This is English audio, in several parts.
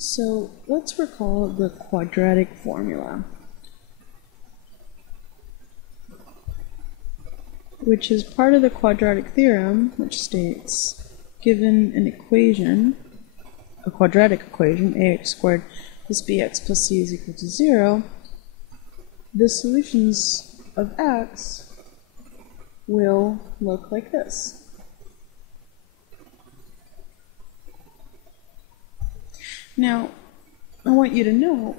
So let's recall the quadratic formula, which is part of the quadratic theorem, which states, given an equation, a quadratic equation, ax squared plus bx plus c is equal to 0, the solutions of x will look like this. Now, I want you to know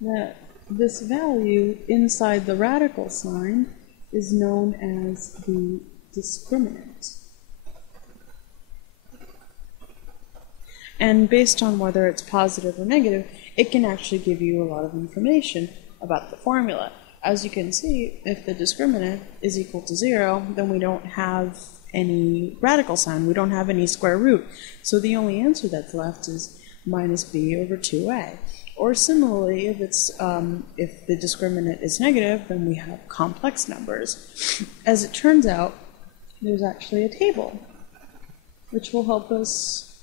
that this value inside the radical sign is known as the discriminant. And based on whether it's positive or negative, it can actually give you a lot of information about the formula. As you can see, if the discriminant is equal to 0, then we don't have any radical sign. We don't have any square root. So the only answer that's left is minus b over 2a. Or similarly, if the discriminant is negative, then we have complex numbers. As it turns out, there's actually a table which will help us,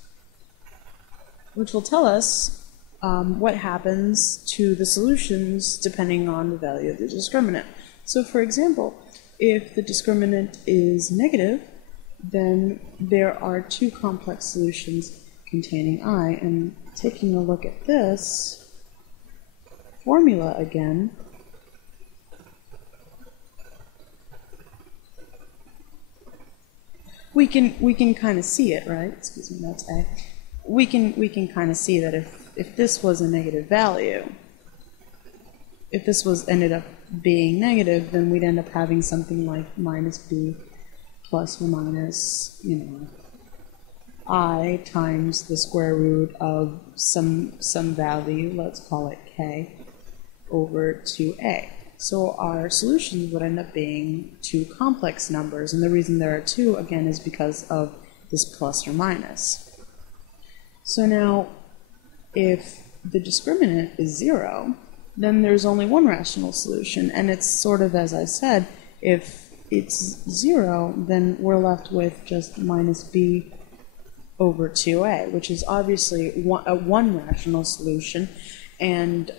which will tell us what happens to the solutions depending on the value of the discriminant. So for example, if the discriminant is negative, then there are two complex solutions containing I, and taking a look at this formula again, we can kind of see it, right? Excuse me, that's A. We can kind of see that if this was a negative value, if this ended up being negative, then we'd end up having something like minus b plus or minus, I times the square root of some value, let's call it k, over 2a. So our solutions would end up being two complex numbers, and the reason there are two, again, is because of this plus or minus. So now, if the discriminant is 0, then there's only one rational solution, and it's sort of, as I said, if it's 0, then we're left with just minus b over 2a, which is obviously one rational solution, and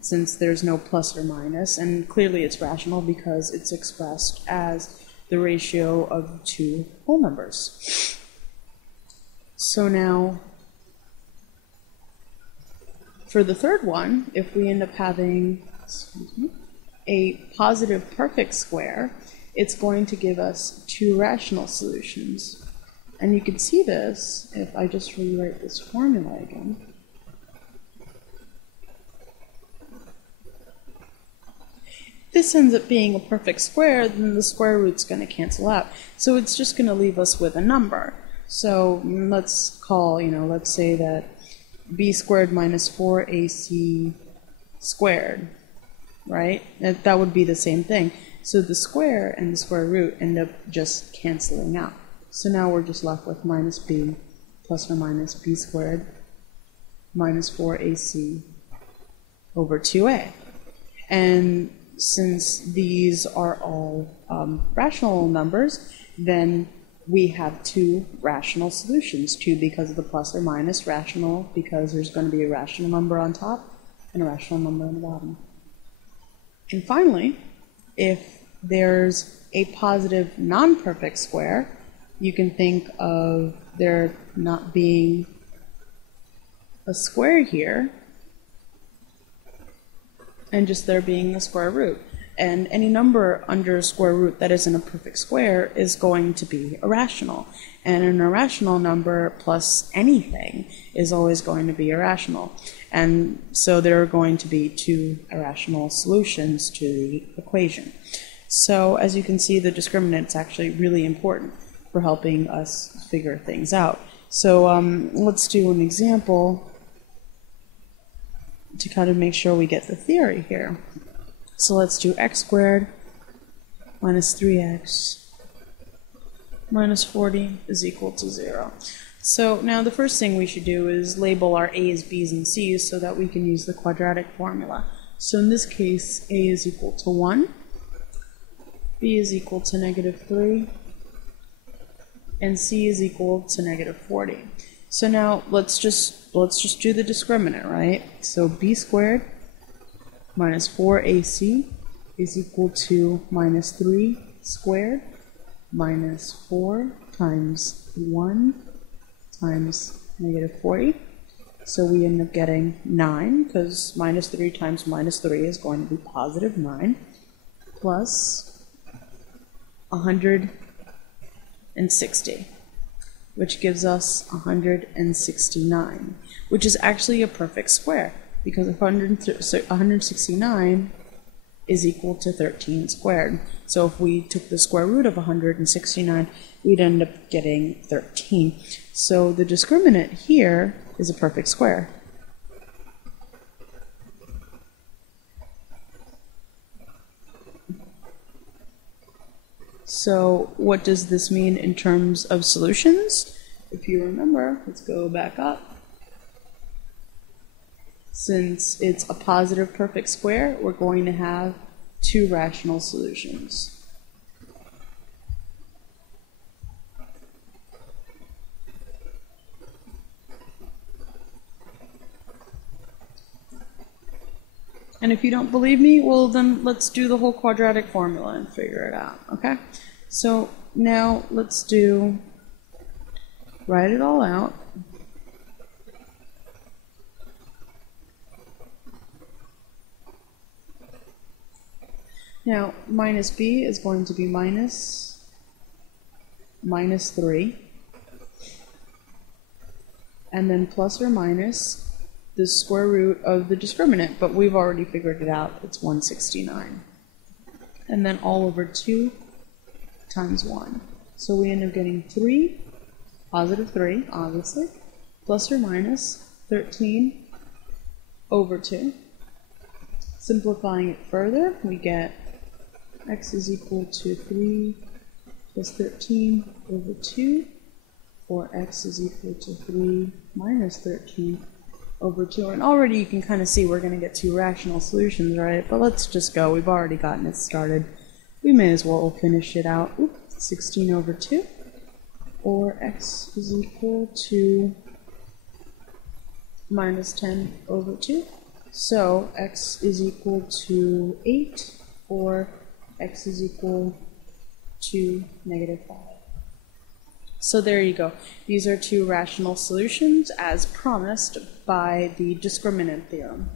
since there's no plus or minus, and clearly it's rational because it's expressed as the ratio of two whole numbers. So now, for the third one, if we end up having a positive perfect square, it's going to give us two rational solutions. And you can see this if I just rewrite this formula again. If this ends up being a perfect square, then the square root's going to cancel out. So it's just going to leave us with a number. So let's call, let's say that b squared minus 4ac squared, right? That would be the same thing. So the square and the square root end up just canceling out. So now we're just left with minus b plus or minus b squared minus 4ac over 2a. And since these are all rational numbers, then we have two rational solutions. Two because of the plus or minus, rational because there's going to be a rational number on top and a rational number on the bottom. And finally, if there's a positive non-perfect square, you can think of there not being a square here, and just there being a square root. And any number under a square root that isn't a perfect square is going to be irrational. And an irrational number plus anything is always going to be irrational. And so there are going to be two irrational solutions to the equation. So as you can see, the discriminant is actually really important for helping us figure things out. So let's do an example to kind of make sure we get the theory here. So let's do x squared minus 3x minus 40 is equal to 0. So now the first thing we should do is label our a's, b's, and c's so that we can use the quadratic formula. So in this case, a is equal to 1, b is equal to negative 3, and c is equal to negative 40. So now let's just do the discriminant, right? So b squared minus 4ac is equal to minus 3 squared minus 4 times 1 times negative 40. So we end up getting 9, because minus 3 times minus 3 is going to be positive 9, plus 160, which gives us 169, which is actually a perfect square, because 169 is equal to 13 squared. So if we took the square root of 169, we'd end up getting 13. So the discriminant here is a perfect square. So what does this mean in terms of solutions? If you remember, let's go back up. Since it's a positive perfect square, we're going to have two rational solutions. And if you don't believe me, well then let's do the whole quadratic formula and figure it out, okay? So now let's write it all out. Now, minus b is going to be minus 3, and then plus or minus the square root of the discriminant, but we've already figured it out, it's 169. And then all over 2 times 1. So we end up getting 3, positive 3, obviously, plus or minus 13 over 2. Simplifying it further, we get x is equal to 3 plus 13 over 2, or x is equal to 3 minus 13 over 2. And already you can kind of see we're going to get two rational solutions, right? But let's just go. We've already gotten it started. We may as well finish it out. 16 over 2, or x is equal to minus 10 over 2. So x is equal to 8, or x is equal to negative 5. So there you go. These are two rational solutions as promised by the discriminant theorem.